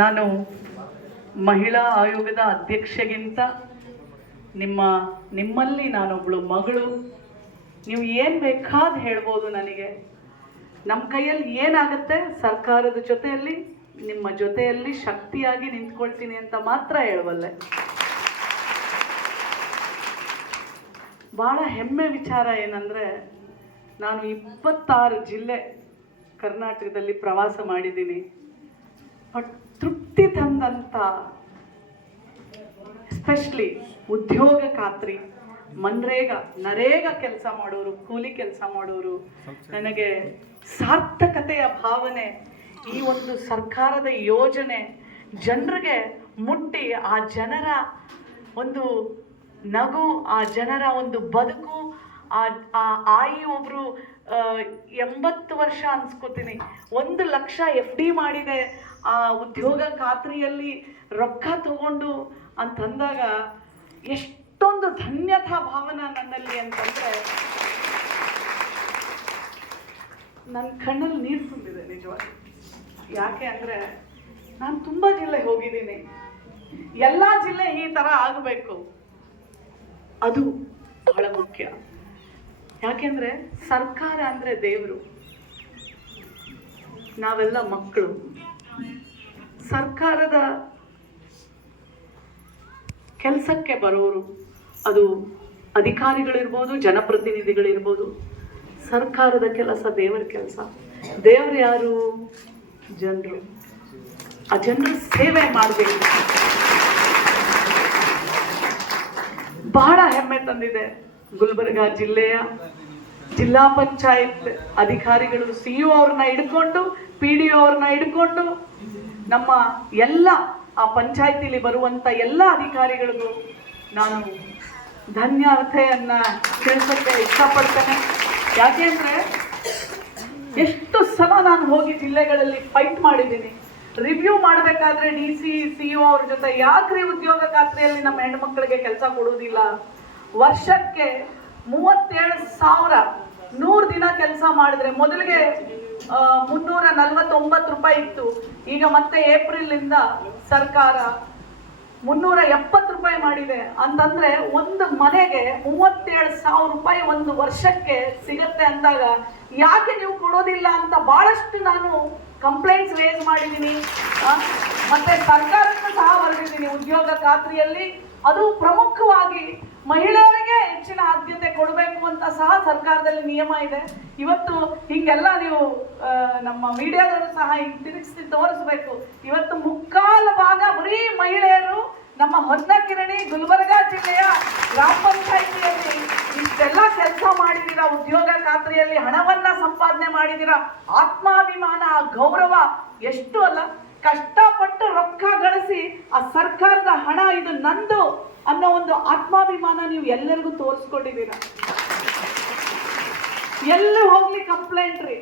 ನಾನು ಮಹಿಳಾ ಆಯೋಗದ ಅಧ್ಯಕ್ಷೆಗಿಂತ ನಿಮ್ಮಲ್ಲಿ ನಾನೊಬ್ಬಳು ಮಗಳು. ನೀವು ಏನು ಬೇಕಾದ ಹೇಳ್ಬೋದು ನನಗೆ. ನಮ್ಮ ಕೈಯಲ್ಲಿ ಏನಾಗುತ್ತೆ ಸರ್ಕಾರದ ಜೊತೆಯಲ್ಲಿ ನಿಮ್ಮ ಜೊತೆಯಲ್ಲಿ ಶಕ್ತಿಯಾಗಿ ನಿಂತ್ಕೊಳ್ತೀನಿ ಅಂತ ಮಾತ್ರ ಹೇಳಬಲ್ಲೆ. ಭಾಳ ಹೆಮ್ಮೆ ವಿಚಾರ ಏನಂದರೆ, ನಾನು 26 ಜಿಲ್ಲೆ ಕರ್ನಾಟಕದಲ್ಲಿ ಪ್ರವಾಸ ಮಾಡಿದ್ದೀನಿ. ಬಟ್ ತೃಪ್ತಿ ತಂದಂಥ, ಎಸ್ಪೆಷಲಿ ಉದ್ಯೋಗ ಖಾತ್ರಿ, ನರೇಗಾ ಕೆಲಸ ಮಾಡೋರು, ಕೂಲಿ ಕೆಲಸ ಮಾಡೋರು, ನನಗೆ ಸಾರ್ಥಕತೆಯ ಭಾವನೆ, ಈ ಒಂದು ಸರ್ಕಾರದ ಯೋಜನೆ ಜನರಿಗೆ ಮುಟ್ಟಿ ಆ ಜನರ ಒಂದು ನಗು, ಆ ಜನರ ಒಂದು ಬದುಕು, ಆಯಿ ಒಬ್ಬರು 80 ವರ್ಷ ಅನ್ಸ್ಕೋತೀನಿ, 1 ಲಕ್ಷ FD ಮಾಡಿದೆ ಆ ಉದ್ಯೋಗ ಖಾತ್ರಿಯಲ್ಲಿ ರೊಕ್ಕ ತಗೊಂಡು ಅಂತಂದಾಗ ಎಷ್ಟೊಂದು ಧನ್ಯತಾ ಭಾವನ ನನ್ನಲ್ಲಿ ಅಂತಂದರೆ ನನ್ನ ಕಣ್ಣಲ್ಲಿ ನೀರು ತುಂಬಿದೆ ನಿಜವಾಗಿ. ಯಾಕೆ ಅಂದರೆ ನಾನು ತುಂಬ ಜಿಲ್ಲೆ ಹೋಗಿದ್ದೀನಿ. ಎಲ್ಲ ಜಿಲ್ಲೆ ಈ ಥರ ಆಗಬೇಕು, ಅದು ಬಹಳ ಮುಖ್ಯ. ಯಾಕೆಂದರೆ ಸರ್ಕಾರ ಅಂದರೆ ದೇವರು, ನಾವೆಲ್ಲ ಮಕ್ಕಳು. ಸರ್ಕಾರದ ಕೆಲಸಕ್ಕೆ ಬರೋರು, ಅದು ಅಧಿಕಾರಿಗಳಿರ್ಬೋದು, ಜನಪ್ರತಿನಿಧಿಗಳಿರ್ಬೋದು. ಸರ್ಕಾರದ ಕೆಲಸ ದೇವರ ಕೆಲಸ. ದೇವರು ಯಾರು? ಜನರು. ಆ ಜನರ ಸೇವೆ ಮಾಡಬೇಕು. ಬಹಳ ಹೆಮ್ಮೆ ತಂದಿದೆ ಗುಲ್ಬರ್ಗ ಜಿಲ್ಲೆಯ ಜಿಲ್ಲಾ ಪಂಚಾಯತ್ ಅಧಿಕಾರಿಗಳು, CEO ಅವ್ರನ್ನ ಹಿಡ್ಕೊಂಡು, PDO ಅವ್ರನ್ನ ಹಿಡ್ಕೊಂಡು, ನಮ್ಮ ಎಲ್ಲ ಆ ಪಂಚಾಯತಿಲಿ ಬರುವಂಥ ಎಲ್ಲ ಅಧಿಕಾರಿಗಳಿಗೂ ನಾನು ಧನ್ಯತೆಯನ್ನು ತಿಳಿಸೋಕ್ಕೆ ಇಷ್ಟಪಡ್ತೇನೆ. ಯಾಕೆಂದರೆ ಎಷ್ಟು ಸಲ ನಾನು ಹೋಗಿ ಜಿಲ್ಲೆಗಳಲ್ಲಿ ಫೈಟ್ ಮಾಡಿದ್ದೀನಿ. ರಿವ್ಯೂ ಮಾಡಬೇಕಾದ್ರೆ DC CEO ಅವ್ರ ಜೊತೆ, ಯಾಕ್ರಿ ಉದ್ಯೋಗ ಖಾತ್ರಿಯಲ್ಲಿ ನಮ್ಮ ಹೆಣ್ಮಕ್ಳಿಗೆ ಕೆಲಸ ಕೊಡುವುದಿಲ್ಲ? ವರ್ಷಕ್ಕೆ 37,000 100 ದಿನ ಕೆಲಸ ಮಾಡಿದ್ರೆ, ಮೊದಲಿಗೆ 349 ರೂಪಾಯಿ ಇತ್ತು, ಈಗ ಮತ್ತೆ ಏಪ್ರಿಲಿಂದ ಸರ್ಕಾರ 370 ರೂಪಾಯಿ ಮಾಡಿದೆ. ಅಂತಂದ್ರೆ ಒಂದು ಮನೆಗೆ 37,000 ರೂಪಾಯಿ ಒಂದು ವರ್ಷಕ್ಕೆ ಸಿಗತ್ತೆ ಅಂದಾಗ ಯಾಕೆ ನೀವು ಕೊಡೋದಿಲ್ಲ ಅಂತ ಬಹಳಷ್ಟು ನಾನು ಕಂಪ್ಲೇಂಟ್ಸ್ ರೇಸ್ ಮಾಡಿದ್ದೀನಿ. ಮತ್ತೆ ಸರ್ಕಾರಕ್ಕೂ ಸಹ ಬರೆದಿದ್ದೀನಿ. ಉದ್ಯೋಗ ಖಾತ್ರಿಯಲ್ಲಿ ಅದು ಪ್ರಮುಖವಾಗಿ ಮಹಿಳೆಯರಿಗೆ ಹೆಚ್ಚಿನ ಆದ್ಯತೆ ಕೊಡಬೇಕು ಅಂತ ಸಹ ಸರ್ಕಾರದಲ್ಲಿ ನಿಯಮ ಇದೆ. ಇವತ್ತು ಹಿಂಗೆಲ್ಲ ನೀವು ನಮ್ಮ ಮೀಡಿಯಾದವರು ಸಹ ಹಿಂಗೆ ತಿರುಗಿಸಿ ತೋರಿಸ್ಬೇಕು. ಇವತ್ತು ಮುಕ್ಕಾಲು ಭಾಗ ಬರೀ ಮಹಿಳೆಯರು ನಮ್ಮ ಹೊನ್ನಕಿರಣಿ ಗುಲ್ಬರ್ಗ ಜಿಲ್ಲೆಯ ಗ್ರಾಮ ಪಂಚಾಯಿತಿಯಲ್ಲಿ ಇಷ್ಟೆಲ್ಲ ಕೆಲಸ ಮಾಡಿದ್ದೀರಾ, ಉದ್ಯೋಗ ಖಾತ್ರಿಯಲ್ಲಿ ಹಣವನ್ನ ಸಂಪಾದನೆ ಮಾಡಿದ್ದೀರಾ. ಆತ್ಮಾಭಿಮಾನ, ಗೌರವ ಎಷ್ಟು ಅಲ್ಲ, ಕಷ್ಟಪಟ್ಟು ರೊಕ್ಕ ಗಳಿಸಿ ಆ ಸರ್ಕಾರದ ಹಣ ಇದು ನಂದು ಅನ್ನೋ ಒಂದು ಆತ್ಮಾಭಿಮಾನ ನೀವು ಎಲ್ಲರಿಗೂ ತೋರಿಸ್ಕೊಂಡಿದ್ದೀರಾ. ಎಲ್ಲಿ ಹೋಗ್ಲಿ ಕಂಪ್ಲೇಂಟ್ ರೀ.